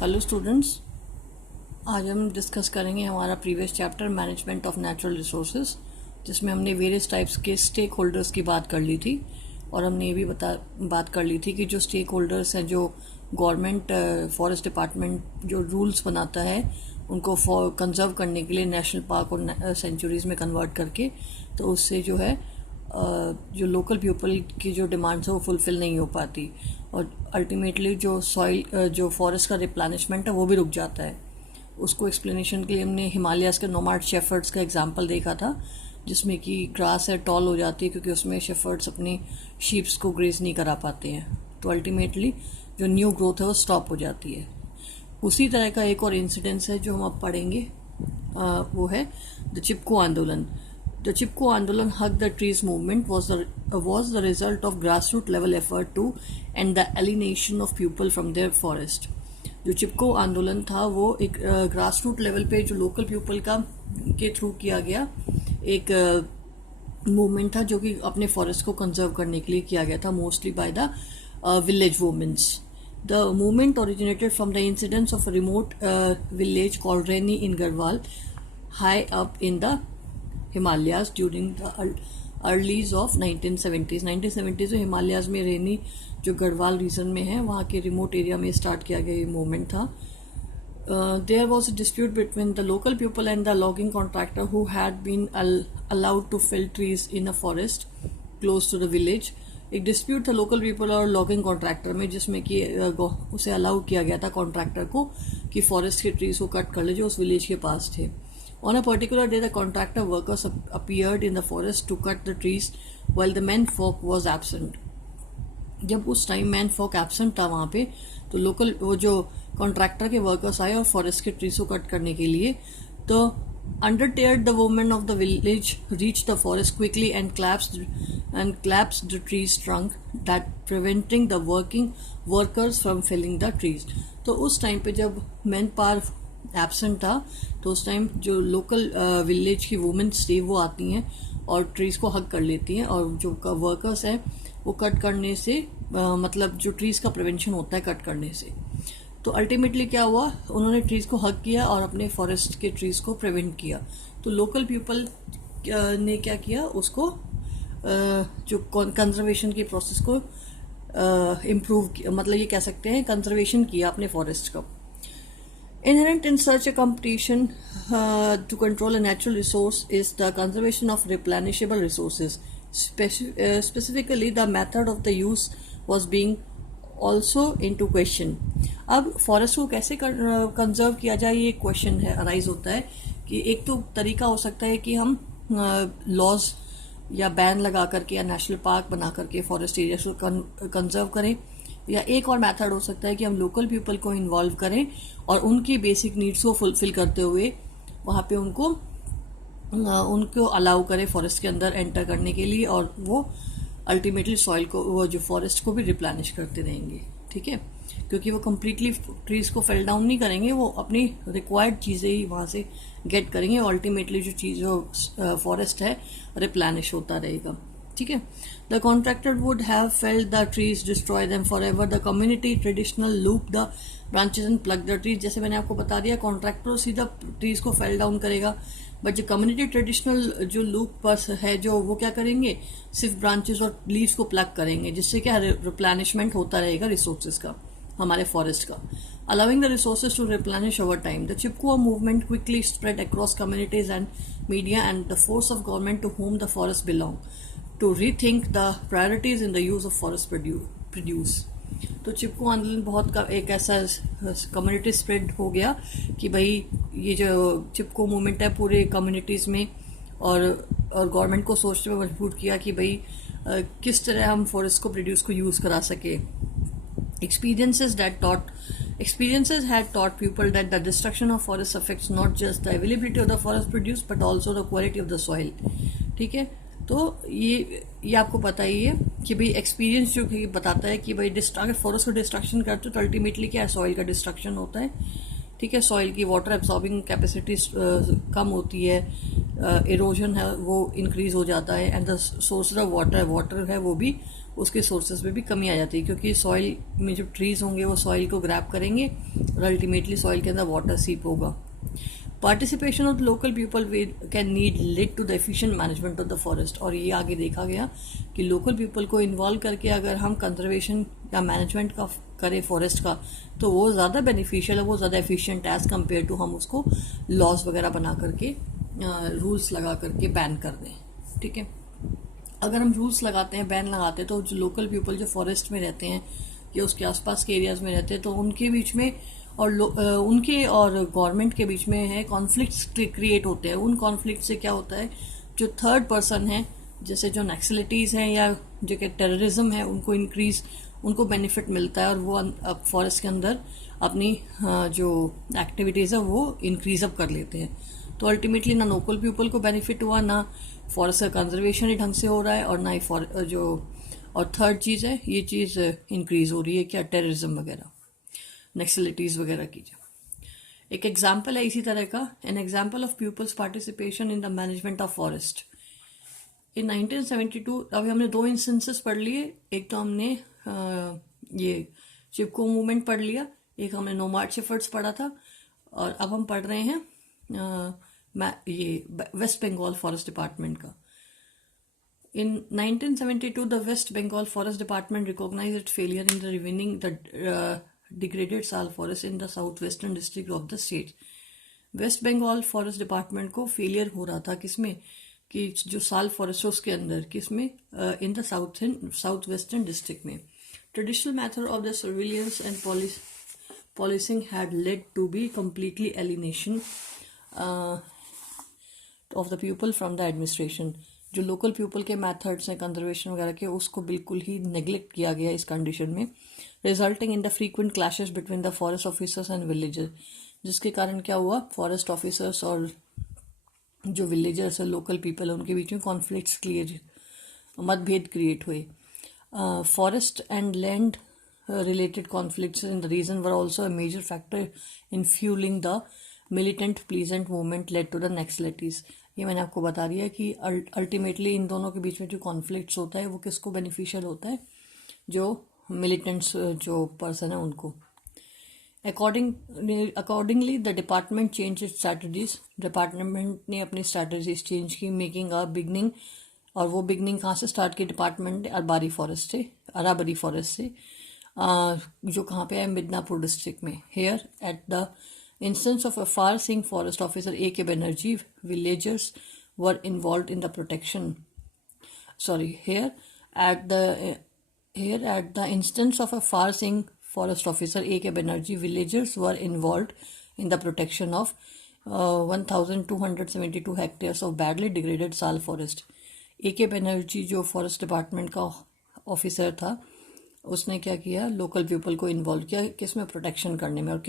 Hello students, आज हम discuss करेंगे हमारा previous chapter management of natural resources, जिसमें हमने वेरियस टाइप्स के स्टेक होल्डर्स की बात कर ली थी। और हमने ये भी बात कर ली थी कि जो स्टेक होल्डर्स हैं, जो गवर्नमेंट फॉरेस्ट डिपार्टमेंट जो रूल्स बनाता है उनको कंजर्व करने के लिए नेशनल पार्क और सेंचुरीज़ में कन्वर्ट करके, तो उससे जो है जो लोकल पीपल की जो डिमांड्स है वो फुलफ़िल नहीं हो पाती और अल्टीमेटली जो सॉइल जो फॉरेस्ट का रिप्लेनिशमेंट है वो भी रुक जाता है। उसको एक्सप्लेनेशन के लिए हमने हिमालयाज़ के नोमैड शेफर्ड्स का एग्जांपल देखा था, जिसमें कि ग्रास है टॉल हो जाती है क्योंकि उसमें शेफर्ड्स अपनी शीप्स को ग्रेज नहीं करा पाते हैं, तो अल्टीमेटली जो न्यू ग्रोथ है वो स्टॉप हो जाती है। उसी तरह का एक और इंसिडेंस है जो हम अब पढ़ेंगे, वो है द चिपको आंदोलन। The Chipko Andolan Hug the Trees movement was the result of grassroots level effort to end the alienation of people from their forest. जो चिपको आंदोलन था वो एक ग्रास रूट लेवल पे जो लोकल पीपल का के थ्रू किया गया एक मूवमेंट था, जो कि अपने फॉरेस्ट को कंजर्व करने के लिए किया गया था, mostly by the village womens. The movement originated from the incidents of a remote village called Reni in Garhwal, high up in the Himalayas during the earlies of 1970s. 1970s में हिमालयाज में रेनी जो गढ़वाल रीजन में है वहाँ के रिमोट एरिया में start किया गया ये मूवमेंट था. There was a dispute between the local people and the logging contractor who had been allowed to fell trees in a forest close to the village. एक डिस्प्यूट था local people और logging contractor में, जिसमें कि उसे allow किया गया था कॉन्ट्रैक्टर को कि फॉरेस्ट के ट्रीज को कट कर ले जो उस विलेज के पास थे. On a particular day, the contractor workers appeared in the forest to cut the trees while the men folk was absent. जब उस टाइम मैन फोक एब्सेंट था वहाँ पे, तो लोकल वो जो कॉन्ट्रैक्टर के वर्कर्स आए और फॉरेस्ट के ट्रीज को कट करने के लिए. तो undeterred the women of the village reached the forest quickly and collapsed the tree's trunk, that preventing the workers from felling the trees. तो उस टाइम पे जब मैन पावर एब्सेंट था तो उस टाइम जो लोकल विलेज की वुमेन्स थी वो आती हैं और ट्रीज को हग कर लेती हैं, और जो वर्कर्स हैं वो कट करने से मतलब जो ट्रीज का प्रिवेंशन होता है कट करने से. तो अल्टीमेटली क्या हुआ, उन्होंने ट्रीज को हग किया और अपने फॉरेस्ट के ट्रीज को प्रिवेंट किया. तो लोकल पीपल ने क्या किया, उसको जो कंजर्वेशन की प्रोसेस को इम्प्रूव किया, मतलब ये कह सकते हैं कंजर्वेशन किया अपने फॉरेस्ट का. Inherent in such a competition to control a natural resource is the conservation of replenishable resources. Specifically, the method of the use was being also into question. अब फॉरेस्ट को कैसे कंजर्व किया जाए ये question है arise होता है कि एक तो तरीका हो सकता है कि हम लॉज या बैन लगा करके या नेशनल पार्क बना करके फॉरेस्ट एरिया को कंजर्व करें, या एक और मेथड हो सकता है कि हम लोकल पीपल को इन्वॉल्व करें और उनकी बेसिक नीड्स को फुलफिल करते हुए वहाँ पे उनको अलाउ करें फॉरेस्ट के अंदर एंटर करने के लिए, और वो अल्टीमेटली सॉइल को, वो जो फॉरेस्ट को भी रिप्लेनिश करते रहेंगे. ठीक है, क्योंकि वो कम्प्लीटली ट्रीज को फेल डाउन नहीं करेंगे, वो अपनी रिक्वायर्ड चीज़ें ही वहाँ से गेट करेंगे और अल्टीमेटली जो चीज़ जो फॉरेस्ट है रिप्लेनिश होता रहेगा. ठीक है. The contractor would have felled the trees, destroy them forever. The community traditional loop the branches and plug the trees. जैसे मैंने आपको बता दिया, कॉन्ट्रैक्टर सीधा ट्रीज को फेल डाउन करेगा, बट जो कम्युनिटी ट्रेडिशनल जो लूप पर है जो वो क्या करेंगे, सिर्फ ब्रांचेस और लीव्स को प्लग करेंगे, जिससे क्या रिप्लेनिशमेंट होता रहेगा रिसोर्सेज का, हमारे फॉरेस्ट का, allowing the resources to replenish over time. The Chipko movement quickly spread across communities and media and the force of government to whom the forests belong to rethink the priorities in the use of forest produce. तो चिपको आंदोलन बहुत का एक ऐसा community spread हो गया कि भाई ये जो चिपको मूवमेंट है पूरे कम्युनिटीज़ में और गवर्नमेंट को सोचने में मजबूर किया कि भाई किस तरह हम फॉरेस्ट को प्रोड्यूस को यूज़ करा सके. Experiences had taught people that the destruction of forests affects not just the availability of the forest produce but also the quality of the soil. ठीक है, तो ये आपको पता ही है कि भाई एक्सपीरियंस जो कि बताता है कि भाई अगर फॉरेस्ट को डिस्ट्रक्शन करते हो तो अल्टीमेटली क्या है, सॉइल का डिस्ट्रक्शन होता है. ठीक है, सॉइल की वाटर एब्सॉर्बिंग कैपेसिटी कम होती है, इरोजन है वो इंक्रीज हो जाता है, and the source of water है वो भी उसके सोर्सेज में भी कमी आ जाती है, क्योंकि सॉइल में जो ट्रीज होंगे वो सॉइल को ग्रैब करेंगे और अल्टीमेटली सॉइल के अंदर वाटर सीप होगा। Participation of local people can need lead to the efficient management of the forest. और ये आगे देखा गया कि लोकल पीपल को इन्वॉल्व करके अगर हम कंजर्वेशन या मैनेजमेंट का करें फॉरेस्ट का, तो वो ज़्यादा बेनिफिशियल है, वो ज़्यादा एफिशिएंट एज़ कम्पेयर टू हम उसको लॉज वगैरह बना करके रूल्स लगा करके बैन कर दें। ठीक है, अगर हम रूल्स लगाते हैं, बैन लगाते हैं, तो जो लोकल पीपल जो फॉरेस्ट में रहते हैं या उसके आसपास के एरियाज में रहते हैं, तो उनके बीच में और उनके और गवर्नमेंट के बीच में है कॉन्फ्लिक्ट्स क्रिएट होते हैं। उन कॉन्फ्लिक्ट से क्या होता है, जो थर्ड पर्सन है, जैसे जो नक्सलिटीज हैं या जो कि टेररिज्म है, उनको बेनिफिट मिलता है और वो फॉरेस्ट के अंदर अपनी जो एक्टिविटीज़ है वो इंक्रीज अप कर लेते हैं। तो अल्टीमेटली ना लोकल पीपल को बेनिफिट हुआ, ना फॉरेस्ट का कंजर्वेशन ही ढंग से हो रहा है, और ना ही और थर्ड चीज़ है, ये चीज़ इंक्रीज हो रही है क्या, टेररिज्म वगैरह, नक्सलिटीज वगैरह की। एक एग्जाम्पल है इसी तरह का, an example of peoples participation in the management of forest इन 1972। अभी हमने दो इंस्टेंसेस पढ़ लिए, एक तो हमने ये चिपको मूवमेंट पढ़ लिया, एक हमने नो मार्च एफर्ट्स पढ़ा था, और अब हम पढ़ रहे हैं ये वेस्ट बंगाल फॉरेस्ट डिपार्टमेंट का। In 1972, the West Bengal Forest Department recognized its failure in the reviewing the degraded sal forest in the southwestern district of the state. West Bengal forest department को फेलियर हो रहा था किसमें, कि जो साल फॉरेस्ट है उसके अंदर, किसमें, in the south western district में। Traditional method of the surveillance and policing had led to be completely alienation of the people from the administration। जो लोकल पीपल के मेथड्स हैं कंजर्वेशन वगैरह के, उसको बिल्कुल ही नेग्लेक्ट किया गया इस कंडीशन में, resulting in the frequent clashes between the forest officers and villagers. जिसके कारण क्या हुआ, फॉरेस्ट ऑफिसर्स और जो विलेजर्स है, लोकल पीपल है, उनके बीच में कॉन्फ्लिक्ट्स मतभेद क्रिएट हुए। Forest and land related conflicts in the region were also a major factor in fueling the militant pleasant movement led to the Naxalities। ये मैंने आपको बता दिया कि अल्टीमेटली इन दोनों के बीच में जो कॉन्फ्लिक्ट्स होता है वो किसको बेनिफिशियल होता है, जो मिलिटेंट्स जो पर्सन है उनको। Accordingly the department change it's strategies. Department ने अपनी स्ट्रैटेजीज चेंज की, मेकिंग अ बिगनिंग, और वो बिगनिंग कहाँ से स्टार्ट की, डिपार्टमेंट अराबरी फॉरेस्ट से, जो कहाँ पे है, मिदनापुर डिस्ट्रिक्ट में। Here at the instance of a far sighted forest officer A.K. Banerjee, villagers were involve in the protection, here at the instance of a far seeing forest officer A.K. Banerjee, villagers were involved in the protection of 1272 hectares of badly degraded sal forest। A.K. Banerjee जो forest department का officer था, उसने क्या किया, local people को involve किया किसमें, protection करने में, और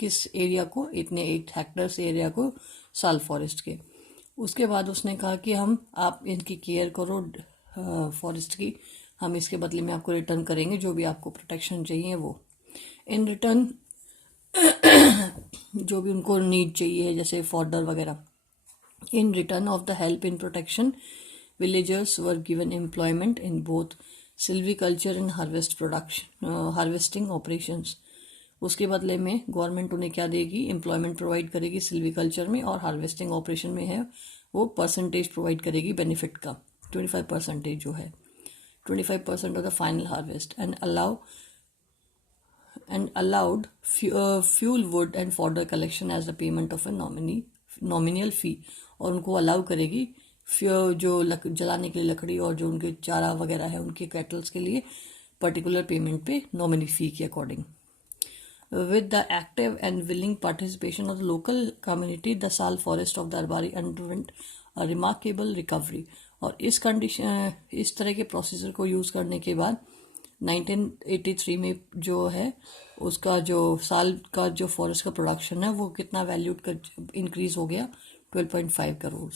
किस एरिया को, इतने 8 हेक्टर्स एरिया को साल फॉरेस्ट के। उसके बाद उसने कहा कि आप इनकी केयर करो फॉरेस्ट की, हम इसके बदले में आपको रिटर्न करेंगे जो भी आपको प्रोटेक्शन चाहिए वो। इन रिटर्न जो भी उनको नीड चाहिए, जैसे फॉर्डर वगैरह। In return of the help in protection, villagers were given employment in both silviculture and harvesting operations. उसके बदले में गवर्नमेंट उन्हें क्या देगी, एम्प्लॉयमेंट प्रोवाइड करेगी सिल्वीकल्चर में, और हार्वेस्टिंग ऑपरेशन में है वो परसेंटेज प्रोवाइड करेगी बेनिफिट का, 25% जो है, 25% of the final harvest, and allowed fuel wood and fodder collection as the payment of a nominal fee. और उनको अलाउ करेगी जो जलाने के लिए लकड़ी और जो उनके चारा वगैरह है उनके कैटल्स के लिए पर्टिकुलर पेमेंट पे नॉमिनी फी के according. With the active and willing participation of the local community, the sal forest of the Arabari underwent a remarkable recovery. और इस तरह के प्रोसीजर को यूज़ करने के बाद 1983 में जो है उसका जो साल का जो फॉरेस्ट का प्रोडक्शन है वो कितना वैल्यूड कर इंक्रीज हो गया, 12.5 करोड़।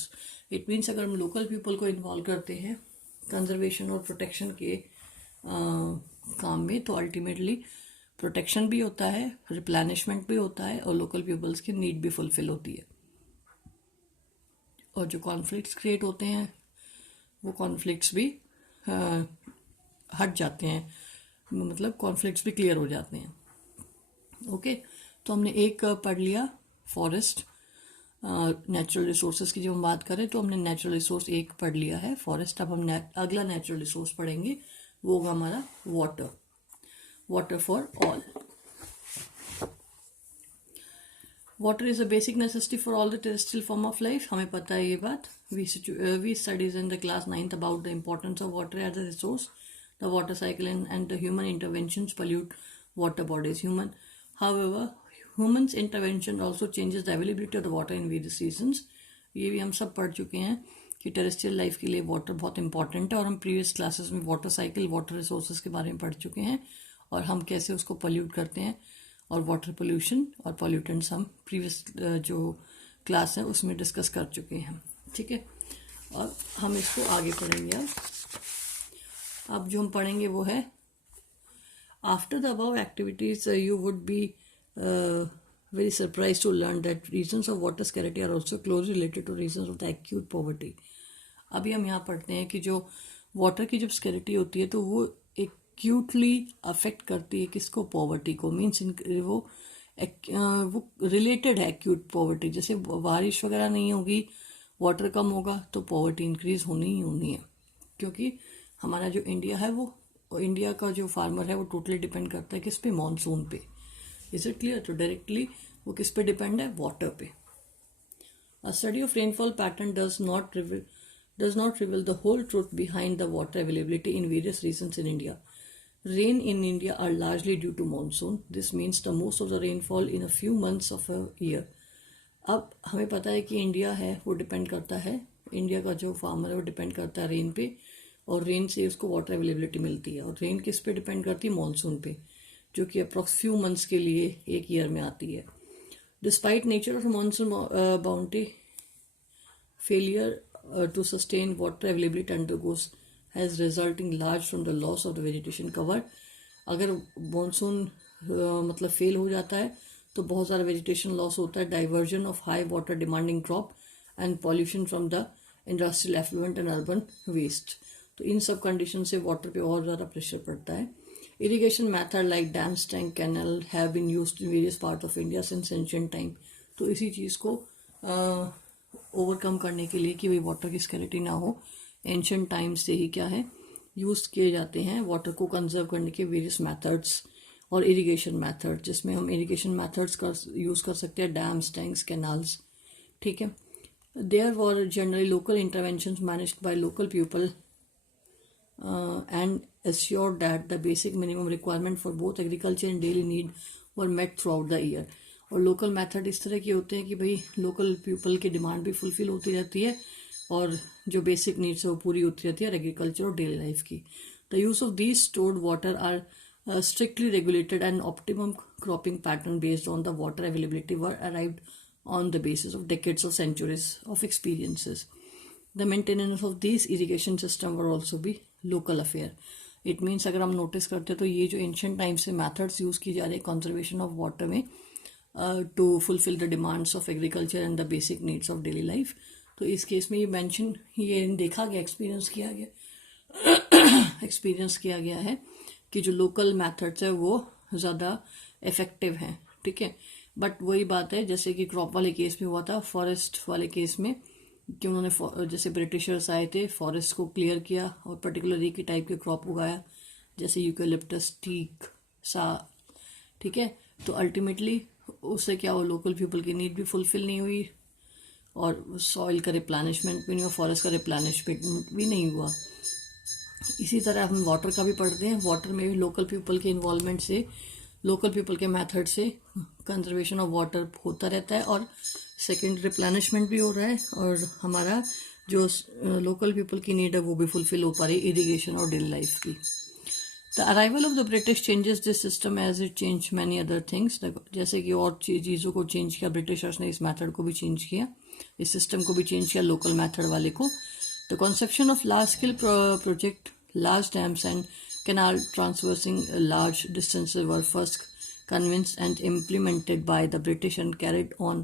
इट मीन्स अगर हम लोकल पीपल को इन्वॉल्व करते हैं कंजर्वेशन और प्रोटेक्शन के काम में, तो अल्टीमेटली प्रोटेक्शन भी होता है, रिप्लेनिशमेंट भी होता है, और लोकल पीपल्स की नीड भी फुलफिल होती है। और जो कॉन्फ्लिक्ट्स क्रिएट होते हैं वो कॉन्फ्लिक्ट्स भी हट जाते हैं, मतलब कॉन्फ्लिक्ट्स भी क्लियर हो जाते हैं। ओके, तो हमने एक पढ़ लिया फॉरेस्ट, नेचुरल रिसोर्सेज की जब हम बात करें तो हमने नेचुरल रिसोर्स एक पढ़ लिया है फॉरेस्ट। अब हम अगला नेचुरल रिसोर्स पढ़ेंगे, वो होगा हमारा water, water for all. Water is a basic necessity for all the terrestrial form of life, हमें पता है ये बात। We studies in the class 9th about the importance of water as a resource, the water cycle and the human interventions pollute water bodies. However, humans intervention also changes the availability of the water in various seasons. ये भी हम सब पढ़ चुके हैं कि terrestrial life के लिए वाटर बहुत इंपॉर्टेंट है, और हम प्रीवियस क्लासेस में वाटर साइकिल, वाटर रिसोर्सेज के बारे में पढ़ चुके हैं, और हम कैसे उसको पोल्यूट करते हैं, और वाटर पोल्यूशन और पॉल्यूटेंट्स हम प्रीवियस जो क्लास है उसमें डिस्कस कर चुके हैं। ठीक है, और हम इसको आगे पढ़ेंगे। अब जो हम पढ़ेंगे वो है, after the above activities you would be very surprised to learn that reasons of water scarcity are also closely related to reasons of the acute poverty. अभी हम यहाँ पढ़ते हैं कि जो वाटर की जब स्कैरिटी होती है तो वो एक्यूटली अफेक्ट करती है किसको, पॉवर्टी को। मीन्स वो रिलेटेड है एक्यूट पॉवर्टी, जैसे बारिश वगैरह नहीं होगी, वाटर कम होगा तो पॉवर्टी इंक्रीज होनी ही होनी है, क्योंकि हमारा जो इंडिया है वो, इंडिया का जो फार्मर है वो टोटली डिपेंड करता है किस पे, मॉनसून पे। Is it clear? तो डायरेक्टली वो किस पे डिपेंड है, वाटर पे। A study of rainfall pattern does not reveal the whole truth behind the water availability in various regions in India. Rain in India are largely due to monsoon, this means the most of the rainfall in a few months of a year. अब हमें पता है कि India है वो depend करता है, India का जो फार्मर है वो डिपेंड करता है रेन पे, और रेन से उसको वाटर अवेलेबिलिटी मिलती है। और रेन किस पे डिपेंड करती है, मॉनसून पे, जो कि अप्रॉक्स फ्यू मंथ्स के लिए एक ईयर में आती है। Despite nature of monsoon boundary, failure to sustain water availability undergoes has resulting large from the loss of the vegetation cover. अगर मॉनसून मतलब फेल हो जाता है तो बहुत सारा वेजिटेशन लॉस होता है, diversion of high water demanding crop and pollution from the industrial effluent and urban waste. तो इन सब कंडीशन से वाटर पे और ज़्यादा प्रेशर पड़ता है। Irrigation method like dams, tank, canal have been used in various part of India since ancient time. तो इसी चीज़ को ओवरकम करने के लिए कि भाई वाटर की स्कैरिटी ना हो, एंशिएंट टाइम से ही क्या है यूज किए जाते हैं वाटर को कंजर्व करने के वेरियस मैथड्स और इरिगेशन मैथड, जिसमें हम इरिगेशन मैथड्स का यूज़ कर सकते हैं, डैम्स, टैंक्स, कैनाल्स। ठीक है, there were generally local interventions managed by local people and assured that the basic minimum requirement for both agriculture and daily need were met throughout the year. और local method इस तरह के होते हैं कि भाई लोकल पीपल की demand भी फुलफिल होती रहती है, और जो बेसिक नीड्स है वो पूरी होती रहती है एग्रीकल्चर और डेली लाइफ की। The use of these stored water are strictly regulated and optimum cropping pattern based on the water availability were arrived on the basis of decades of centuries of experiences. The maintenance of these irrigation system were also be local affair. It means अगर हम notice करते हैं तो ये जो ancient time से methods use की जा रही है कंजर्वेशन ऑफ वाटर में to fulfil the demands of agriculture and the basic needs of daily life, तो इस केस में ये मेंशन, ये देखा गया, एक्सपीरियंस किया गया है कि जो लोकल मैथड्स है वो ज़्यादा इफेक्टिव हैं। ठीक है, बट वही बात है जैसे कि क्रॉप वाले केस में हुआ था, फॉरेस्ट वाले केस में कि उन्होंने जैसे ब्रिटिशर्स आए थे, फॉरेस्ट को क्लियर किया और पर्टिकुलर एक ही टाइप के क्रॉप उगाया, जैसे यूकेलिप्टस, टीक, सा। ठीक है, तो अल्टीमेटली उससे क्या हुआ, लोकल पीपल की नीड भी फुलफिल नहीं हुई और सॉइल का रिप्लेनिशमेंट भी नहीं हुआ, फॉरेस्ट का रिप्लेनिशमेंट भी नहीं हुआ। इसी तरह हम वाटर का भी पढ़ते हैं, वाटर में भी लोकल पीपल के इन्वॉल्वमेंट से, लोकल पीपल के मेथड से कंजर्वेशन ऑफ वाटर होता रहता है और सेकेंड रिप्लेनिशमेंट भी हो रहा है, और हमारा जो लोकल पीपल की नीड है वो भी फुलफिल हो पा रही है इरिगेशन और डेली लाइफ की। The arrival of the British changes this system as it change many other things, जैसे कि और चीज़ों को चेंज किया, ब्रिटिशर्स ने इस मैथड को भी चेंज किया, इस सिस्टम को भी चेंज किया, लोकल मैथड वाले को। The conception of large scale project, large dams and canal traversing large distances were first conceived and implemented by the British and carried on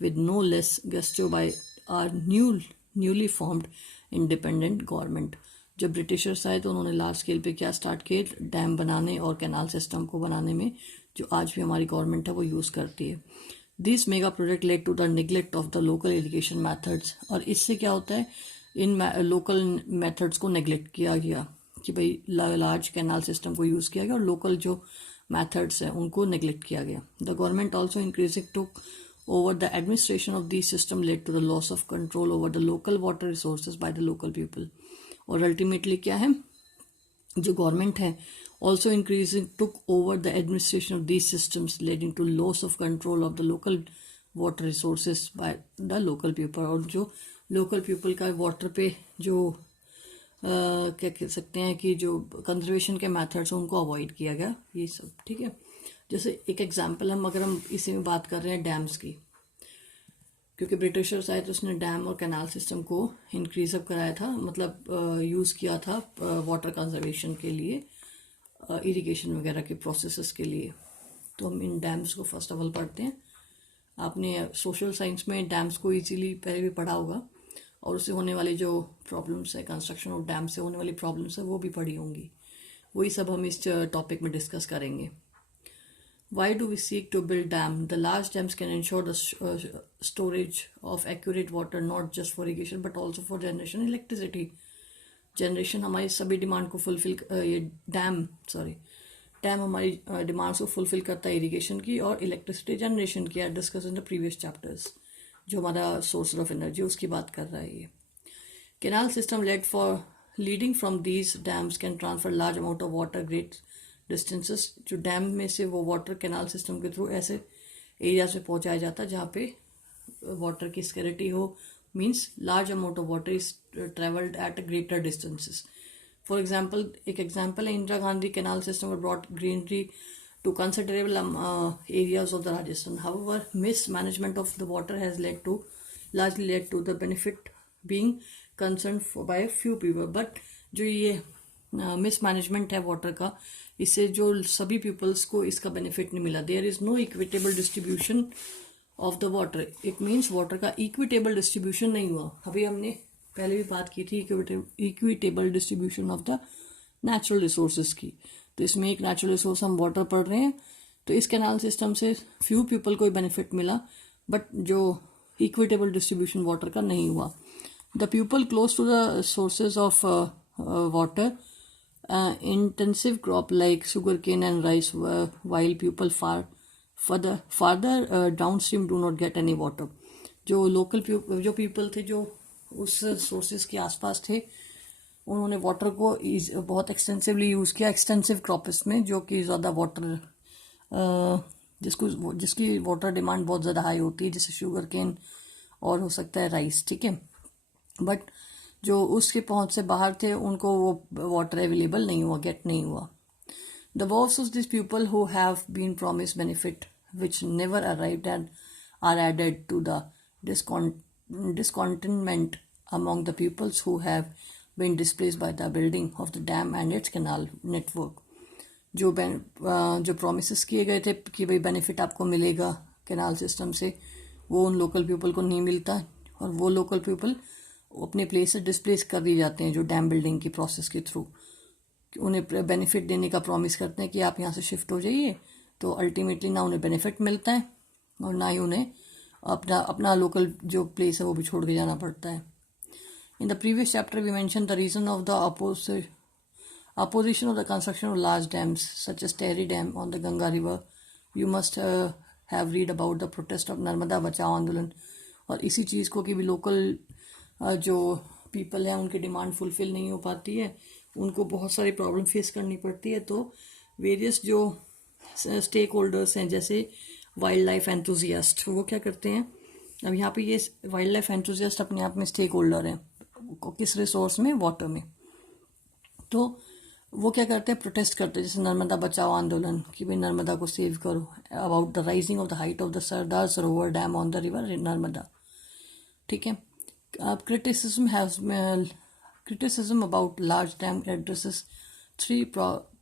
with no less gusto by our newly formed independent government. जब Britishers आए तो उन्होंने large scale पे क्या start किए, dam बनाने और canal system को बनाने में जो आज भी हमारी गवर्नमेंट है वो यूज़ करती है। This mega project led to the neglect of the local irrigation methods, और इससे क्या होता है, इन लोकल मेथड्स को नेग्लेक्ट किया गया कि भाई लार्ज कैनाल सिस्टम को यूज़ किया गया और लोकल जो मैथड्स हैं उनको नेग्लेक्ट किया गया। The government also increasing took over the administration of these system led to the loss of control over the local water resources by the local people। और अल्टीमेटली क्या है, जो गवर्नमेंट है also increasing took over the administration of these systems leading to loss of control of the local water resources by the local people। और जो local people का water पे जो क्या कह सकते हैं कि जो कंजर्वेशन के मेथड्स उनको अवॉइड किया गया, ये सब ठीक है। जैसे एक एग्जांपल अगर हम इसी में बात कर रहे हैं डैम्स की, क्योंकि ब्रिटिशर्स आए तो उसने डैम और कैनाल सिस्टम को इंक्रीज अप कराया था, मतलब यूज़ किया था वाटर कंजर्वेशन के लिए, इरिगेशन वगैरह के प्रोसेसेस के लिए। तो हम इन डैम्स को फर्स्ट ऑफ ऑल पढ़ते हैं। आपने सोशल साइंस में डैम्स को इजीली पहले भी पढ़ा होगा, और उससे होने वाली जो प्रॉब्लम्स है, कंस्ट्रक्शन ऑफ डैम से होने वाली प्रॉब्लम्स है, वो भी पढ़ी होंगी। वही सब हम इस टॉपिक में डिस्कस करेंगे। Why do we seek to build dam? The large dams can ensure the storage of accurate water not just for irrigation but also for generation electricity। Generation हमारी सभी डिमांड को फुलफिल, ये dam हमारी demands को fulfil करता है irrigation की और इलेक्ट्रिसिटी जनरेशन की, as discuss in the previous chapters. जो हमारा सोर्स ऑफ एनर्जी उसकी बात कर रहा है ये। Canal system leading from these dams can transfer large amount of water great distances. जो डैम में से वो वाटर कैनाल सिस्टम के थ्रू ऐसे एरिया से पहुंचाया जाता है जहाँ पे वाटर की स्कैरिटी हो, means large amount of water is travelled at greater distances. For example, एक एग्जाम्पल है Indira Gandhi canal system brought greenery to considerable areas of the Rajasthan. However mismanagement of the water has largely led to the benefit being concerned by few people। But जो ये mismanagement है water का, इससे जो सभी peoples को इसका बेनिफिट नहीं मिला। There is no equitable distribution of the water. It means water का इक्विटेबल डिस्ट्रीब्यूशन नहीं हुआ। अभी हमने पहले भी बात की थी equitable distribution of the natural resources की। तो इसमें एक नेचुरल रिसोर्स हम वाटर पढ़ रहे हैं, तो इस कैनाल सिस्टम से फ्यू पीपल को बेनिफिट मिला, बट जो इक्विटेबल डिस्ट्रीब्यूशन वाटर का नहीं हुआ। The people close to the sources of water intensive crop like sugarcane and rice, while people farther downstream do not get any water। जो local जो people थे जो उस सोर्सेज के आसपास थे, उन्होंने वाटर को बहुत एक्सटेंसिवली यूज़ किया एक्सटेंसिव क्रॉप्स में, जो कि ज़्यादा वाटर जिसकी वाटर डिमांड बहुत ज़्यादा हाई होती है, जैसे शुगर केन और हो सकता है राइस, ठीक है। बट जो उसके पहुंच से बाहर थे उनको वो वाटर अवेलेबल नहीं हुआ, गेट नहीं हुआ। The voice of this people who have been promise benefit which never arrived and are added to the discontentment among the peoples who have been displaced by the building of the dam and its canal network। जो promise किए गए थे कि भाई benefit आपको मिलेगा canal system से, वो उन लोकल पीपल को नहीं मिलता, और वो लोकल पीपल अपने प्लेस से डिस्प्लेस कर दिए जाते हैं जो डैम बिल्डिंग की प्रोसेस के थ्रू। उन्हें बेनिफिट देने का प्रॉमिस करते हैं कि आप यहाँ से शिफ्ट हो जाइए, तो अल्टीमेटली ना उन्हें बेनिफिट मिलता है और ना ही उन्हें अपना लोकल जो प्लेस है वो भी छोड़ के जाना पड़ता है। In the previous chapter we mention the reason of the opposition of the construction of large dams such as Tehri Dam on the Ganga River। You must have read about the protest of Narmada बचाओ आंदोलन। और इसी चीज़ को कि भी local जो people हैं उनकी डिमांड फुलफिल नहीं हो पाती है, उनको बहुत सारी प्रॉब्लम फेस करनी पड़ती है। तो वेरियस जो स्टेक होल्डर्स हैं, जैसे वाइल्ड लाइफ एंथुजियास्ट, वो क्या करते हैं, अब यहाँ पे ये वाइल्ड लाइफ एंथुजियास्ट अपने आप में स्टेक होल्डर हैं, किस रिसोर्स में, वाटर में। तो वो क्या करते हैं, प्रोटेस्ट करते हैं, जैसे नर्मदा बचाओ आंदोलन कि भाई नर्मदा को सेव करो, about the rising of the height of the Sardar Sarovar dam on the river Narmada, ठीक है। criticism about large dam addresses three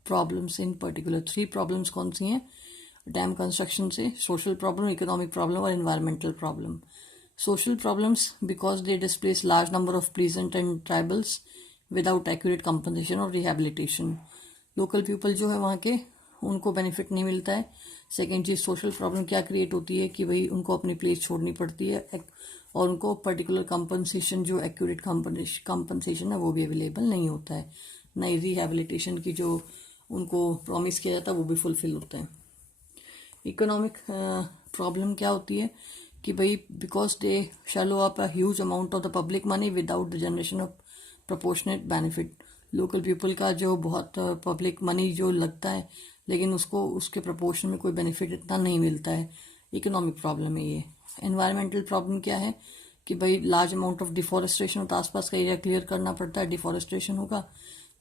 problems in particular। Three problems कौन सी हैं डैम कंस्ट्रक्शन से? सोशल प्रॉब्लम, इकोनॉमिक प्रॉब्लम और environmental problem. Social problems because they displace large number of pleasant and tribals without accurate compensation और rehabilitation. Local people जो है वहाँ के, उनको बेनिफिट नहीं मिलता है। सेकेंड चीज़, सोशल प्रॉब्लम क्या क्रिएट होती है कि भाई उनको अपनी प्लेस छोड़नी पड़ती है और उनको पर्टिकुलर कंपनसेशन, जो एक्यूरेट कंपनसेशन है वो भी अवेलेबल नहीं होता है। नई रिहेबिलिटेशन की जो उनको प्रॉमिस किया जाता है वो भी फुलफिल होता है। इकोनॉमिक प्रॉब्लम क्या होती है कि भाई because they shallow up a huge amount of the public money without the generation of proportionate benefit. Local people का जो बहुत पब्लिक मनी जो लगता है लेकिन उसको उसके प्रोपोर्शन में कोई बेनिफिट इतना नहीं मिलता है। इकोनॉमिक प्रॉब्लम है ये। एनवायरमेंटल प्रॉब्लम क्या है कि भाई लार्ज अमाउंट ऑफ डिफॉरेस्टेशन होता है, आसपास का एरिया क्लियर करना पड़ता है, डिफॉरेस्टेशन होगा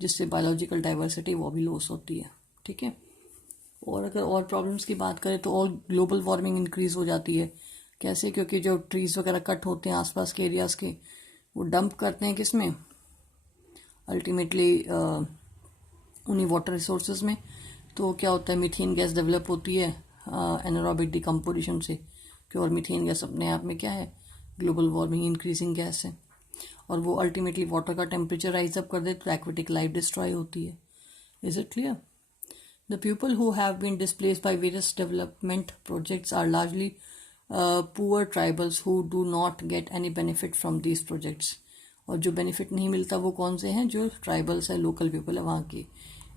जिससे बायोलॉजिकल डाइवर्सिटी वो भी लॉस होती है। ठीक है। और अगर और प्रॉब्लम्स की बात करें तो और ग्लोबल वार्मिंग इंक्रीज हो जाती है। कैसे? क्योंकि जो ट्रीज वगैरह कट होते हैं आसपास के एरियाज के, वो डंप करते हैं किसमें? अल्टीमेटली उन्हीं वाटर रिसोर्सेज में। तो क्या होता है, मीथेन गैस डेवलप होती है एनारोबिक डिकम्पोजिशन से। और मीथेन गैस अपने आप में क्या है? ग्लोबल वार्मिंग इंक्रीजिंग गैस है। और वो अल्टीमेटली वाटर का टेम्परेचर राइज अप कर दे तो एक्वेटिक लाइफ डिस्ट्रॉय होती है। Is it clear? The people who have been displaced by various development projects are largely poor tribals who do not get any benefit from these projects. और जो benefit नहीं मिलता वो कौन से हैं? जो ट्राइबल्स है, लोकल पीपल है वहाँ की।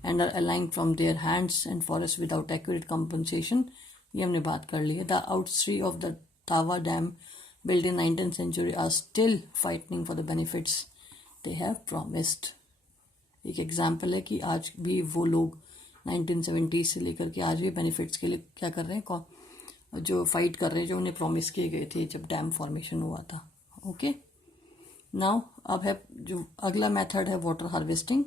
And are aligning from their hands and forest without accurate compensation, ये हमने बात कर ली है। The oustees of the Tawa dam built in 19th century are still fighting for the benefits they have promised. एक एग्जाम्पल है कि आज भी वो लोग 1970 से लेकर के आज भी बेनिफिट्स के लिए क्या कर रहे हैं, जो फाइट कर रहे हैं, जो उन्हें प्रॉमिस किए गए थे जब डैम फॉर्मेशन हुआ था। ओके, नाउ अब है जो अगला मेथड है वाटर हार्वेस्टिंग।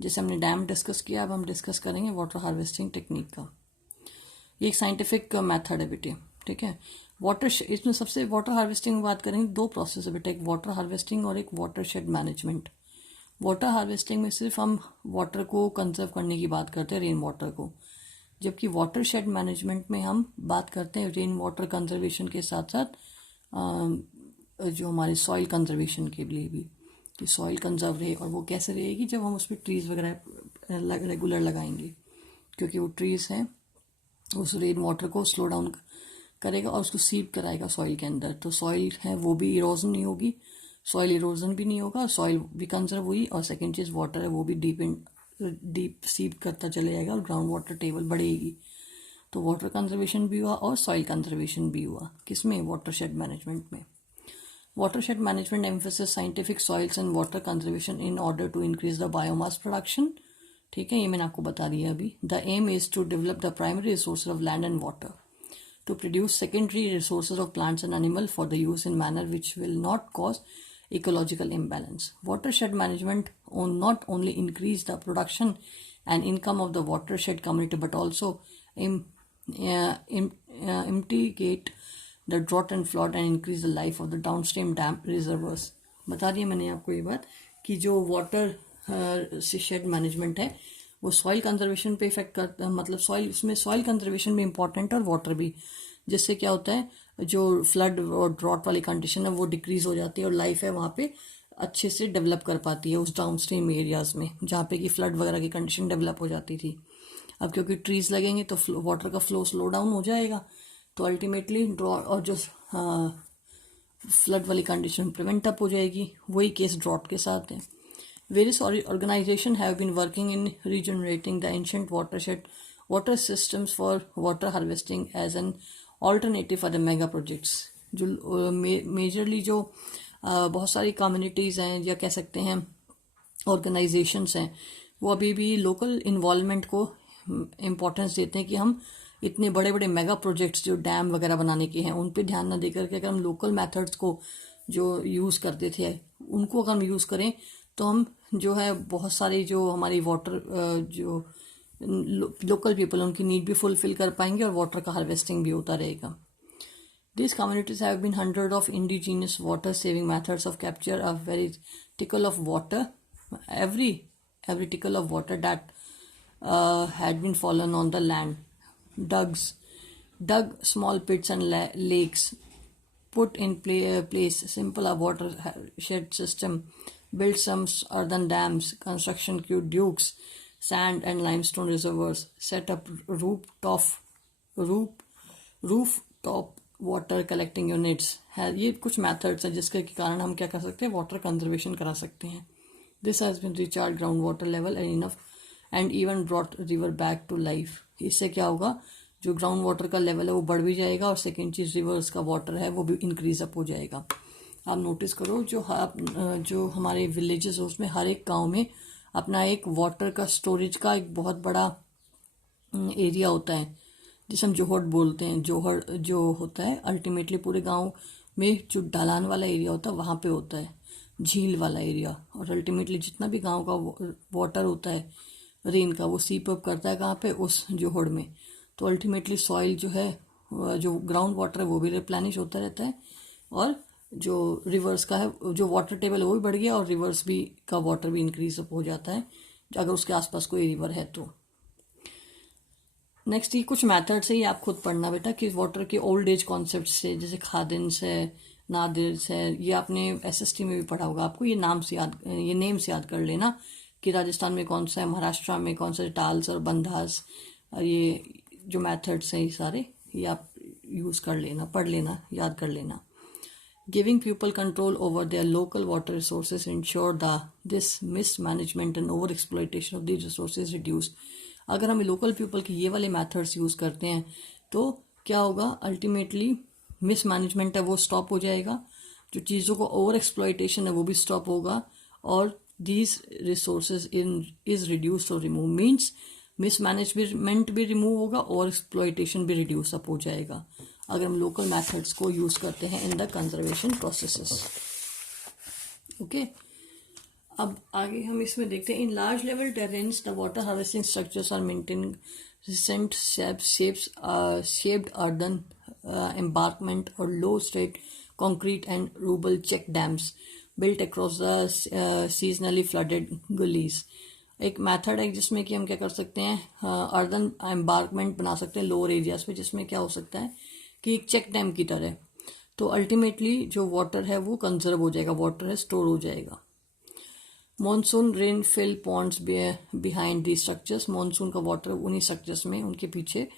जैसे हमने डैम डिस्कस किया, अब हम डिस्कस करेंगे वाटर हार्वेस्टिंग टेक्निक का। ये एक साइंटिफिक मेथड है बेटे। ठीक है। इसमें सबसे वाटर हार्वेस्टिंग में बात करेंगे, दो प्रोसेस है बेटा, एक वाटर हार्वेस्टिंग और एक water shed management. Water harvesting में सिर्फ हम वाटर को कंजर्व करने की बात करते हैं, रेन वाटर को, जबकि वाटर शेड मैनेजमेंट में हम बात करते हैं रेन वाटर कंजर्वेशन के साथ साथ जो हमारे सॉइल कंजर्वेशन के लिए भी, कि सॉइल कंजर्व रहे। और वो कैसे रहेगी? जब हम उसमें ट्रीज़ वगैरह रेगुलर लगाएंगे, क्योंकि वो ट्रीज़ हैं उस रेन वाटर को स्लो डाउन करेगा और उसको सीप कराएगा सॉइल के अंदर। तो सॉइल है वो भी इरोजन नहीं होगी, सॉइल इरोजन भी नहीं होगा, सॉइल भी कंजर्व हुई। और सेकेंड चीज़ वाटर है वो भी डीप सीप करता चले जाएगा और ग्राउंड वाटर टेबल बढ़ेगी। तो वाटर कंजर्वेशन भी हुआ और सॉइल कंजर्वेशन भी हुआ। किसमें? वाटर शेड मैनेजमेंट में। Water shed management emphasis scientific soils and water conservation in order to increase the biomass production. ठीक है, ये मैंने आपको बता दिया अभी। The aim is to develop the primary resources of land and water, to produce secondary resources of plants and animals for the use in manner which will not cause ecological imbalance. Watershed management not only increase the production and income of the watershed community but also mitigate the drought and flood and increase the life of the downstream dam reservoirs. बता दिया मैंने आपको ये बात कि जो water shed management है वो सॉइल कंजर्वेशन पे इफेक्ट करता है, मतलब सॉइल कंजर्वेशन भी इंपॉर्टेंट है और वाटर भी। जिससे क्या होता है, जो फ्लड और ड्रॉट वाली कंडीशन है वो डिक्रीज हो जाती है और लाइफ है वहाँ पे अच्छे से डेवलप कर पाती है उस डाउन स्ट्रीम एरियाज में जहाँ पे कि फ्लड वगैरह की कंडीशन डेवलप हो जाती थी। अब क्योंकि ट्रीज लगेंगे तो वाटर का फ्लो स्लो डाउन हो जाएगा, तो अल्टीमेटली ड्रॉट और जो फ्लड वाली कंडीशन प्रिवेंट अप हो जाएगी। वही केस ड्रॉट के साथ है। Various organizations have been working in regenerating the ancient water systems for water harvesting as an alternative for the mega projects. जो मेजरली जो बहुत सारी कम्युनिटीज़ हैं या कह सकते हैं ऑर्गेनाइजेशंस हैं, वो अभी भी लोकल इन्वॉल्वमेंट को इम्पोर्टेंस देते हैं कि हम इतने बड़े बड़े मेगा प्रोजेक्ट्स जो डैम वगैरह बनाने के हैं उन पे ध्यान ना देकर के अगर हम लोकल मेथड्स को जो यूज़ करते थे उनको अगर हम यूज़ करें तो हम जो है बहुत सारी जो हमारी वाटर जो लोकल पीपल उनकी नीड भी फुलफिल कर पाएंगे और वाटर का हार्वेस्टिंग भी होता रहेगा। These communities have been hundreds of indigenous water saving methods of capture a very tickle of water, every tickle of water that had been fallen on the land, dug small pits and lakes, put in place simple watershed system, built some earthen dams, construction dukes, sand and limestone reservoirs, set up rooftop water collecting units है। ये कुछ methods हैं जिसके कारण हम क्या कर सकते हैं, वाटर कंजर्वेशन करा सकते हैं। This has been recharge ground water level and enough and even brought river back to life. इससे क्या होगा, जो ग्राउंड वाटर का लेवल है वो बढ़ भी जाएगा और सेकेंड चीज़ रिवर्स का वाटर है वो भी इंक्रीज अप हो जाएगा। आप नोटिस करो जो हमारे विलेजेस है उसमें हर एक गाँव में अपना एक वाटर का स्टोरेज का एक बहुत बड़ा एरिया होता है जिसे हम जोहड़ बोलते हैं। जोहड़ जो होता है अल्टीमेटली पूरे गांव में जो ढलान वाला एरिया होता है वहाँ पे होता है, झील वाला एरिया। और अल्टीमेटली जितना भी गांव का वाटर होता है रेन का वो सीप अप करता है कहाँ पे, उस जोहड़ में। तो अल्टीमेटली सॉइल जो है, जो ग्राउंड वाटर है वो भी रिप्लेनिश होता रहता है और जो रिवर्स का है, जो वाटर टेबल है वो भी बढ़ गया और रिवर्स भी का वाटर भी इंक्रीज अप हो जाता है अगर उसके आसपास कोई रिवर है तो। नेक्स्ट ये कुछ मेथड्स है, ये आप खुद पढ़ना बेटा कि वाटर के ओल्ड एज कॉन्सेप्ट से, जैसे खादिन्स है, नादिर्स है, ये आपने एसएसटी में भी पढ़ा होगा। आपको ये नेम्स याद कर लेना कि राजस्थान में कौन सा है, महाराष्ट्र में कौन सा, टाल्स और बंधास, ये जो मेथड्स हैं ये सारे ये आप यूज़ कर लेना, पढ़ लेना, याद कर लेना। Giving people control over their local water resources ensure this mismanagement and over exploitation of these resources reduce. अगर हम लोकल पीपल के ये वाले मेथड्स यूज़ करते हैं तो क्या होगा, अल्टीमेटली मिसमैनेजमेंट है वो स्टॉप हो जाएगा, जो चीज़ों को ओवर एक्सप्लॉयटेशन है वो भी स्टॉप होगा और दीज रिसोर्सेज इज रिड्यूस और रिमूव। मीन्स मिसमैनेजमेंट भी रिमूव होगा और एक्सप्लॉयटेशन भी रिड्यूस अप हो जाएगा अगर हम लोकल मेथड्स को यूज़ करते हैं in the conservation processes. Okay, अब आगे हम इसमें देखते हैं। In large level terrains the water harvesting structures are maintaining recent shaped earthen embankment और low straight concrete and rubble check dams built across the seasonally flooded gullies. एक मेथड है जिसमें कि हम क्या कर सकते हैं, अर्दन एम्बार्कमेंट बना सकते हैं लोअर एरियाज पे, जिसमें क्या हो सकता है कि एक चेक डैम की तरह, तो अल्टीमेटली जो वाटर है वो कंजर्व हो जाएगा, वाटर है स्टोर हो जाएगा। Monsoon rain fill ponds behind the structures, monsoon का वाटर उन्हीं स्ट्रक्चर्स में, उनके पीछे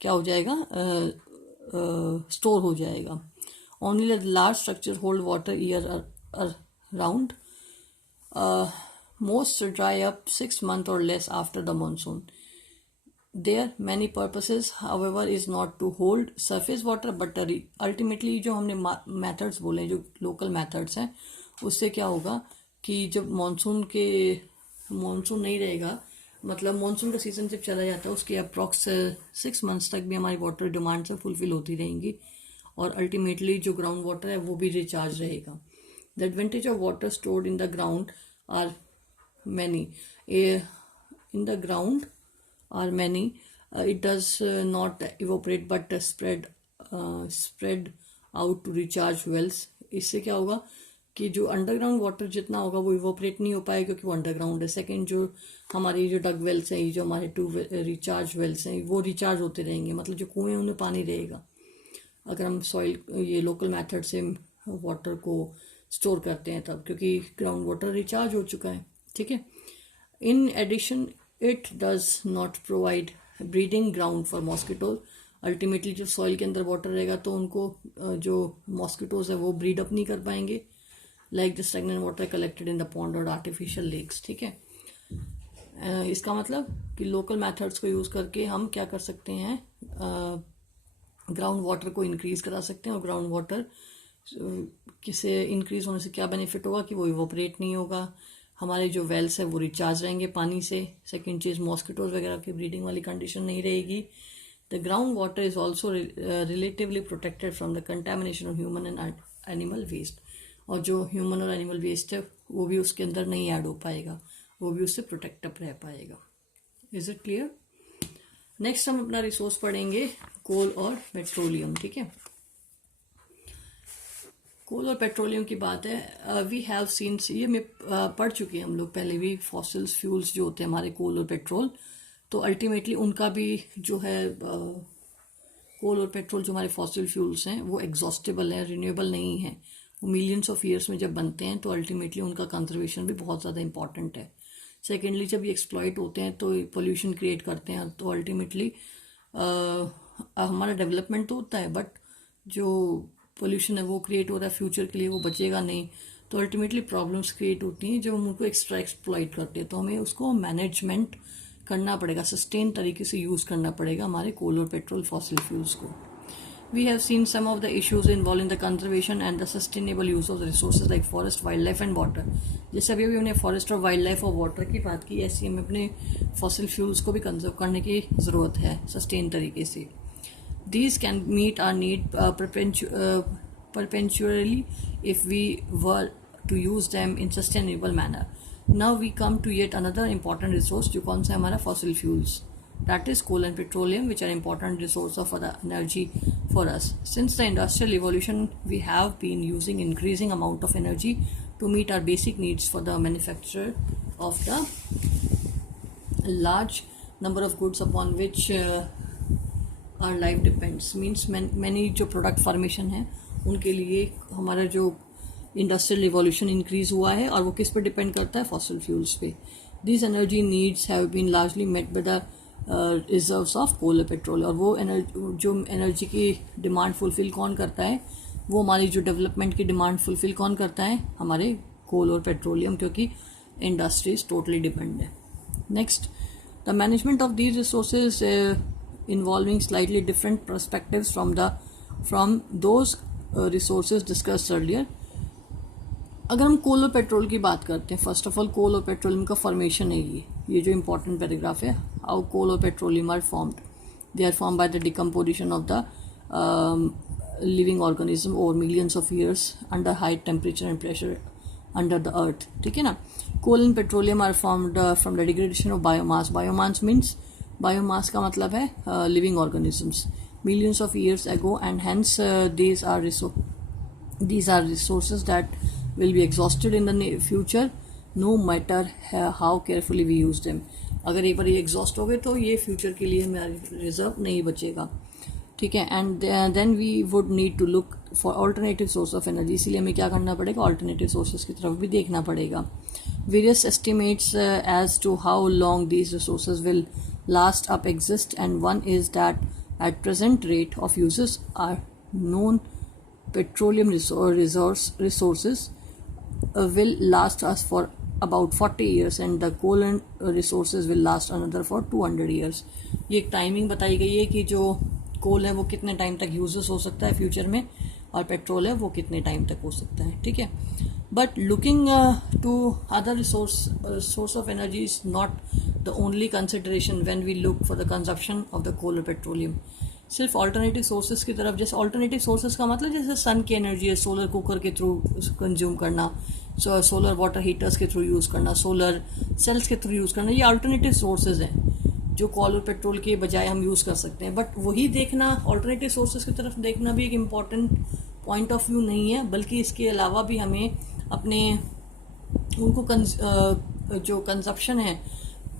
क्या हो जाएगा, स्टोर हो जाएगा। Only the large structure hold water year around, most dry up 6 months or less after the monsoon. Their many purposes, however, is not to hold surface water, but ultimately जो हमने methods बोले, जो local methods हैं, उससे क्या होगा कि जब मानसून नहीं रहेगा, मतलब मानसून का सीजन जब चला जाता है उसके अप्रॉक्स 6 मंथ्स तक भी हमारी वाटर डिमांड से फुलफिल होती रहेंगी और अल्टीमेटली जो ग्राउंड वाटर है वो भी रिचार्ज रहेगा। The advantage of water stored in the ground are many. In the ground are many. It does not evaporate but spread out to recharge wells. इससे क्या होगा कि जो अंडरग्राउंड वाटर जितना होगा वो इवोपरेट नहीं हो पाएगा क्योंकि वो अंडरग्राउंड है। सेकंड, जो हमारी जो डग वेल्स हैं, जो हमारे रिचार्ज वेल्स हैं, वो रिचार्ज होते रहेंगे, मतलब जो कुएं उनमें पानी रहेगा अगर हम सॉइल ये लोकल मेथड से वाटर को स्टोर करते हैं तब, क्योंकि ग्राउंड वाटर रिचार्ज हो चुका है। ठीक है। In addition it does not provide breeding ground for mosquitoes. Ultimately जब सॉइल के अंदर वाटर रहेगा तो उनको जो मॉस्किटोज है वो ब्रीड अप नहीं कर पाएंगे, like the stagnant water collected in the pond और आर्टिफिशियल लेक्स। ठीक है। इसका मतलब कि लोकल मेथड्स को यूज़ करके हम क्या कर सकते हैं, ग्राउंड वाटर को इंक्रीज करा सकते हैं। और ग्राउंड वाटर किसे इंक्रीज होने से क्या बेनिफिट होगा कि वो इवोपरेट नहीं होगा, हमारे जो वेल्स है वो रिचार्ज रहेंगे पानी से। सेकंड चीज़, मॉस्किटोज वगैरह की ब्रीडिंग वाली कंडीशन नहीं रहेगी। The ground water is also relatively protected from the contamination of human and animal waste. और जो ह्यूमन और एनिमल वेस्ट है वो भी उसके अंदर नहीं ऐड हो पाएगा, वो भी उससे प्रोटेक्ट अप रह पाएगा। Is it clear? नेक्स्ट हम अपना रिसोर्स पढ़ेंगे कोल और पेट्रोलियम। ठीक है। कोल और पेट्रोलियम की बात है, वी हैव सीन, ये में पढ़ चुके हैं हम लोग पहले भी, फॉसिल्स फ्यूल्स जो होते हैं हमारे कोल और पेट्रोल, तो अल्टीमेटली उनका भी जो है कोल और पेट्रोल जो हमारे फॉसिल फ्यूल्स हैं वो एग्जॉस्टेबल है, रिन्यूएबल नहीं है। वो मिलियंस ऑफ ईयर्स में जब बनते हैं तो अल्टीमेटली उनका कंजर्वेशन भी बहुत ज़्यादा इंपॉर्टेंट है। सेकेंडली जब ये एक्सप्लॉइट होते हैं तो पोल्यूशन क्रिएट करते हैं, तो अल्टीमेटली हमारा डेवलपमेंट तो होता है बट जो पोल्यूशन है वो क्रिएट हो रहा है फ्यूचर के लिए, वो बचेगा नहीं, तो अल्टीमेटली प्रॉब्लम्स क्रिएट होती हैं जब हम उनको एक्स्ट्रा एक्सप्लॉइट करते हैं। तो हमें उसको मैनेजमेंट करना पड़ेगा, सस्टेन तरीके से यूज़ करना पड़ेगा हमारे कोल और पेट्रोल फॉसिल फ्यूल्स को। We have seen some of the issues involving the conservation and the sustainable use of the resources like forest, wildlife and water. जैसे अभी हमने फॉरेस्ट और वाइल्ड लाइफ और वाटर की बात की, ऐसे हमें अपने फॉसिल फ्यूल्स को भी कंजर्व करने की ज़रूरत है सस्टेन तरीके से। These can meet our need perpetually if we were to use them in sustainable manner. Now we come to yet another important resource, जो कौन सा है हमारा fossil fuels. That is coal and petroleum, which are important resource of the energy for us. Since the industrial revolution, we have been using increasing amount of energy to meet our basic needs for the manufacture of the large number of goods upon which our life depends. Means many जो product formation है उनके लिए हमारा जो industrial revolution increase हुआ है और वो किस पर डिपेंड करता है, फॉसिल फ्यूल्स पे. These energy needs have been largely met by the reserves of coal और पेट्रोल. और वो जो एनर्जी की डिमांड फुलफिल कौन करता है, वो हमारी जो डेवलपमेंट की डिमांड फुलफिल कौन करता है, हमारे कोल और पेट्रोलियम, क्योंकि इंडस्ट्रीज टोटली डिपेंड है. Next, the management of these resources involving slightly different perspectives from those resources discussed earlier. अगर हम कोल और पेट्रोल की बात करते हैं, फर्स्ट ऑफ ऑल कोल और पेट्रोलियम का फॉर्मेशन है ये जो इंपॉर्टेंट पैराग्राफ है. हाउ कोल और petroleum are formed. They are form by the decomposition of the living organism over millions of years under high temperature and pressure under the earth. ठीक है ना. Coal and petroleum are formed from the degradation of biomass. Biomass means, biomass का मतलब है living organisms, millions of years ago, and hence these are resources that will be exhausted in the future no matter how carefully we use them. अगर एक बार ये exhaust हो गए तो ये फ्यूचर के लिए हमारा रिजर्व नहीं बचेगा. ठीक है. And then we would need to look for alternative source of energy. इसीलिए हमें क्या करना पड़ेगा, ऑल्टरनेटिव सोर्सेज की तरफ भी देखना पड़ेगा. Various estimates as to how long these resources will last up exist, and one is that at present rate of uses are known petroleum resources will last us for about 40 years and the coal and resources will last another for 200 years. ये एक timing बताई गई है कि जो कोल है वो कितने टाइम तक यूजेस हो सकता है फ्यूचर में, और पेट्रोल है वो कितने टाइम तक हो सकता है. ठीक है. But looking to other source of energy is not the only consideration when we look for the consumption of the coal or petroleum. सिर्फ ऑल्टरनेटिव सोर्सेज की तरफ, जैसे ऑल्टरनेटिव सोर्सेज का मतलब जैसे सन की एनर्जी है, सोलर कुकर के थ्रू कंज्यूम करना, सोलर वाटर हीटर्स के थ्रू यूज़ करना, सोलर सेल्स के थ्रू यूज़ करना, ये ऑल्टरनेटिव सोर्सेज हैं जो कोल और पेट्रोल के बजाय हम यूज़ कर सकते हैं. बट वही देखना, ऑल्टरनेटिव सोर्सेज की तरफ देखना भी एक इम्पॉर्टेंट पॉइंट ऑफ व्यू नहीं है, बल्कि इसके अलावा भी हमें अपने उनको जो कंजप्शन है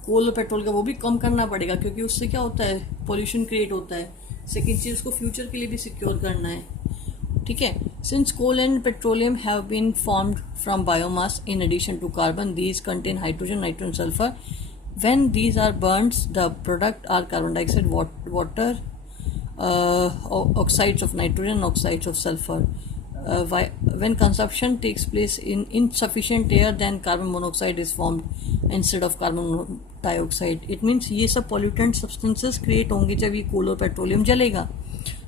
कोल और पेट्रोल का वो भी कम करना पड़ेगा, क्योंकि उससे क्या होता है, पोल्यूशन क्रिएट होता है. सेकेंड चीज, उसको फ्यूचर के लिए भी सिक्योर करना है. ठीक है. Since coal and petroleum have been formed from biomass in addition to carbon, these contain hydrogen, nitrogen, sulphur. When these are burned the product are carbon dioxide, water, oxides of nitrogen, oxides of sulfur. When consumption takes place in insufficient air, then carbon monoxide is formed instead of carbon dioxide. It means ये सब pollutant substances create होंगे जब ये कोल और petroleum जलेगा.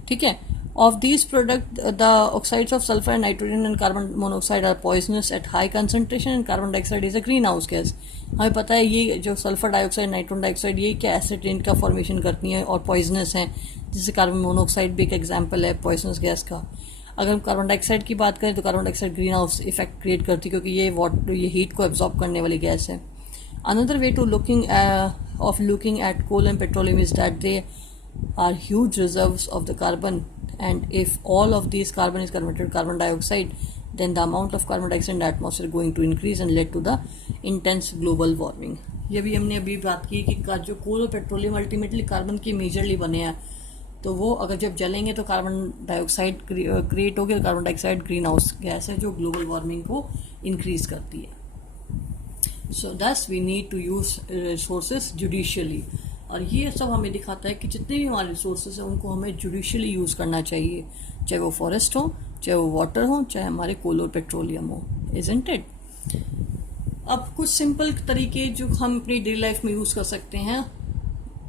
ठीक है. Of these products, the oxides of sulfur and nitrogen and carbon monoxide are poisonous at high concentration, and carbon dioxide is a greenhouse gas. हमें पता है ये जो सल्फर डाइऑक्साइड, नाइट्रोजन डाइऑक्साइड, ये क्या एसिड रेन का फॉर्मेशन करती हैं और पॉइजनस हैं, जैसे कार्बन मोनोऑक्साइड भी एक एग्जांपल है पॉइजनस गैस का. अगर हम कार्बन डाइऑक्साइड की बात करें तो carbon dioxide green house effect create करती है, क्योंकि ये हीट को एब्जॉर्ब करने वाली गैस है. Another way to looking at coal and petroleum is that they are huge reserves of the carbon, and if all of these carbon is converted to carbon dioxide, then the amount of carbon dioxide in the atmosphere going to increase and lead to the intense global warming. ये भी हमने अभी बात की कि जो कोल और petroleum ultimately carbon की मेजरली बने हैं, तो वो अगर जब जलेंगे तो कार्बन डाइऑक्साइड क्रिएट होगी, और carbon dioxide green house gas है जो ग्लोबल वार्मिंग को इंक्रीज करती है. So thus we need to use resources judiciously. और ये सब हमें दिखाता है कि जितने भी हमारे रिसोर्सेज हैं उनको हमें जुडिशियली यूज़ करना चाहिए, चाहे वो फॉरेस्ट हो, चाहे वो वाटर हो, चाहे हमारे कोल और पेट्रोलियम हो, इजंट इट। अब कुछ सिंपल तरीके जो हम अपनी डेली लाइफ में यूज़ कर सकते हैं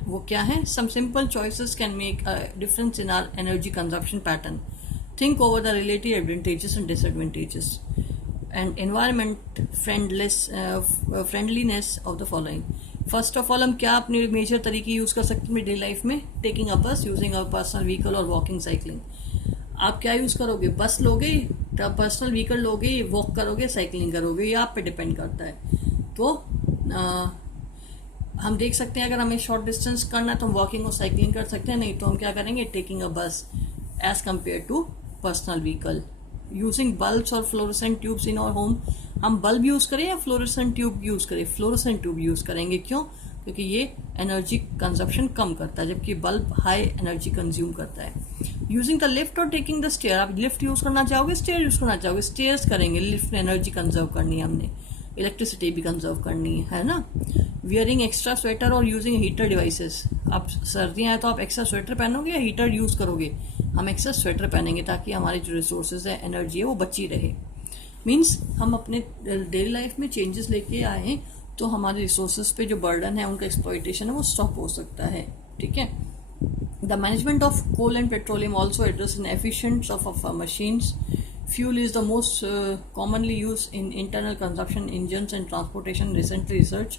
वो क्या है? Some simple choices can make a difference in our energy consumption pattern. Think over the relative advantages and disadvantages and environment friendliness of the following. First of all हम क्या अपने मेजर तरीके यूज़ कर सकते हैं अपनी डेली लाइफ में? Taking a बस, यूजिंग अ पर्सनल व्हीकल और वॉकिंग साइकिलिंग। आप क्या यूज़ करोगे? बस लोगे, पर्सनल व्हीकल लोगे, वॉक करोगे, साइकिलिंग करोगे, ये आप पे डिपेंड करता है। तो हम देख सकते हैं अगर हमें शॉर्ट डिस्टेंस करना है तो हम वॉकिंग और साइकिलिंग कर सकते हैं, नहीं तो हम क्या करेंगे? Taking a bus as compare to personal vehicle. Using bulbs और fluorescent tubes in our home. हम बल्ब यूज़ करें या फ्लोरोसेंट ट्यूब यूज़ करें? फ्लोरोसेंट ट्यूब यूज़ करेंगे। क्यों? क्योंकि ये एनर्जी कंजप्शन कम करता है, जबकि बल्ब हाई एनर्जी कंज्यूम करता है। यूजिंग द लिफ्ट और टेकिंग द स्टेयर। आप लिफ्ट यूज़ करना चाहोगे, स्टेयर यूज़ करना चाहोगे? स्टेयर्स करेंगे, लिफ्ट में एनर्जी कंजर्व करनी है, हमने इलेक्ट्रिसिटी भी कंजर्व करनी है ना। वियरिंग एक्स्ट्रा स्वेटर और यूजिंग हीटर डिवाइसेस। अब सर्दियाँ हैं तो आप एक्स्ट्रा स्वेटर पहनोगे या हीटर यूज़ करोगे? हम एक्स्ट्रा स्वेटर पहनेंगे ताकि हमारे जो रिसोर्सेज है, एनर्जी है, वो बची रहे। मीन्स हम अपने डेली लाइफ में चेंजेस लेके आए तो हमारे रिसोर्सेज पे जो बर्डन है, उनका एक्सप्लॉयटेशन है, वो स्टॉप हो सकता है। ठीक है। The management of coal and petroleum also address in efficient of machines. Fuel is the most commonly used in internal consumption engines and transportation. Recently, research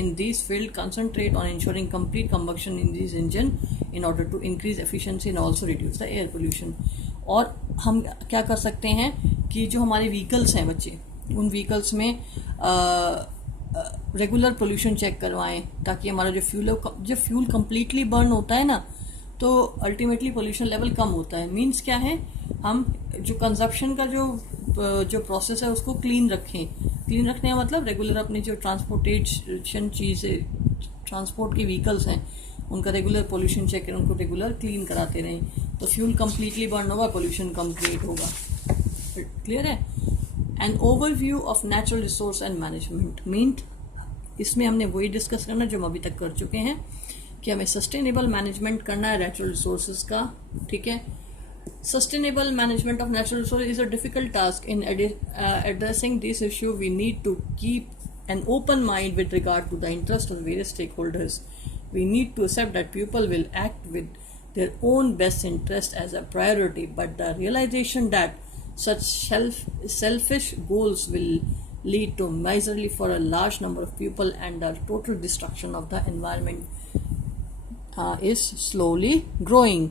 in these field concentrate on ensuring complete combustion in these engine in order to increase efficiency and also reduce the air pollution. और हम क्या कर सकते हैं कि जो हमारे vehicles हैं बच्चे, उन व्हीकल्स में रेगुलर पोल्यूशन चेक करवाएं ताकि हमारा जो फ्यूल है, जब फ्यूल कम्प्लीटली बर्न होता है ना तो अल्टीमेटली पोल्यूशन लेवल कम होता है। मीन्स क्या है? हम जो कंजप्शन का जो प्रोसेस है उसको क्लीन रखें। क्लीन रखने का मतलब रेगुलर अपनी जो ट्रांसपोर्टेशन चीज़ें, ट्रांसपोर्ट के व्हीकल्स हैं, उनका रेगुलर पोल्यूशन चेक करें, उनको रेगुलर क्लीन कराते रहें, तो फ्यूल कम्प्लीटली बर्न होगा, पोल्यूशन कम क्रिएट होगा। क्लियर है? An overview of natural resource and management. Mean इसमें हमने वही डिस्कस करना जो हम अभी तक कर चुके हैं कि हमें सस्टेनेबल मैनेजमेंट करना है नेचुरल रिसोर्सेज का। ठीक है। Sustainable management of natural resources is a difficult task. In addressing this issue, we need to keep an open mind with regard to the interest of various stakeholders. We need to accept that people will act with their own best interest as a priority, but the realization that such selfish goals will lead to misery for a large number of people and the total destruction of the environment is slowly growing.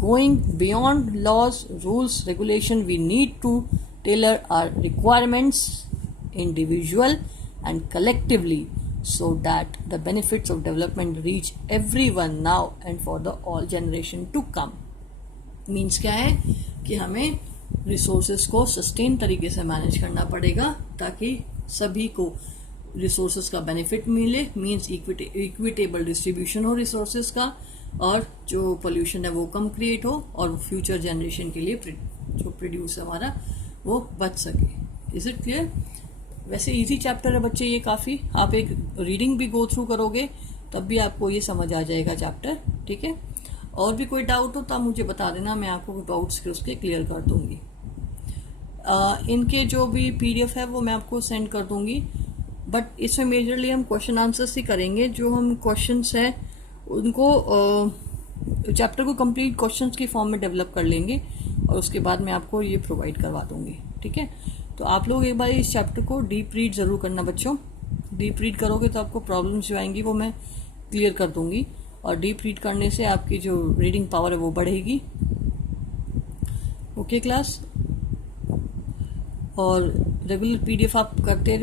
Going beyond laws, rules, regulation, we need to tailor our requirements individual and collectively so that the benefits of development reach everyone now and for the all generation to come. Means क्या है कि हमें resources को sustain तरीके से manage करना पड़ेगा ताकि सभी को रिसोर्सेज का बेनिफिट मिले। मीन्स इक्विटेबल डिस्ट्रीब्यूशन हो रिसोर्सेज का, और जो पोल्यूशन है वो कम क्रिएट हो, और फ्यूचर जनरेशन के लिए जो प्रोड्यूस हमारा वो बच सके। Is it clear? वैसे इजी चैप्टर है बच्चे ये काफ़ी। आप एक रीडिंग भी गो थ्रू करोगे तब भी आपको ये समझ आ जाएगा चैप्टर। ठीक है। और भी कोई डाउट हो तो आप मुझे बता देना, मैं आपको डाउट्स उसके क्लियर कर दूंगी। इनके जो भी PDF है वो मैं आपको सेंड कर दूंगी, बट इसमें मेजरली हम क्वेश्चन आंसर्स ही करेंगे। जो हम क्वेश्चंस हैं उनको चैप्टर को कंप्लीट क्वेश्चंस की फॉर्म में डेवलप कर लेंगे और उसके बाद मैं आपको ये प्रोवाइड करवा दूंगी। ठीक है। तो आप लोग एक बार इस चैप्टर को डीप रीड ज़रूर करना बच्चों। डीप रीड करोगे तो आपको प्रॉब्लम्स जो आएंगी वो मैं क्लियर कर दूंगी, और डीप रीड करने से आपकी जो रीडिंग पावर है वो बढ़ेगी। Okay class? और रेगुलर PDF आप करते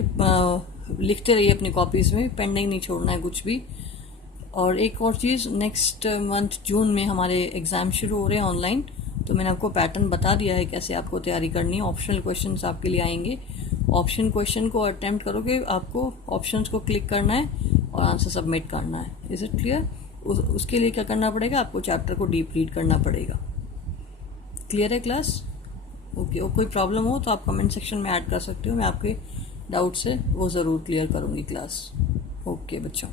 लिखते रहिए अपनी कॉपीज़ में, पेंडिंग नहीं छोड़ना है कुछ भी। और एक और चीज़, नेक्स्ट मंथ जून में हमारे एग्ज़ाम शुरू हो रहे हैं ऑनलाइन, तो मैंने आपको पैटर्न बता दिया है कैसे आपको तैयारी करनी है। ऑप्शनल क्वेश्चंस आपके लिए आएंगे। ऑप्शन क्वेश्चन को अटेम्प्ट करोगे, आपको ऑप्शंस को क्लिक करना है और आंसर सबमिट करना है। Is it clear? उसके लिए क्या करना पड़ेगा? आपको चैप्टर को डीप रीड करना पड़ेगा। क्लियर है क्लास? ओके। और कोई प्रॉब्लम हो तो आप कमेंट सेक्शन में ऐड कर सकते हो, मैं आपके डाउट्स है वो ज़रूर क्लियर करूँगी क्लास। ओके बच्चों।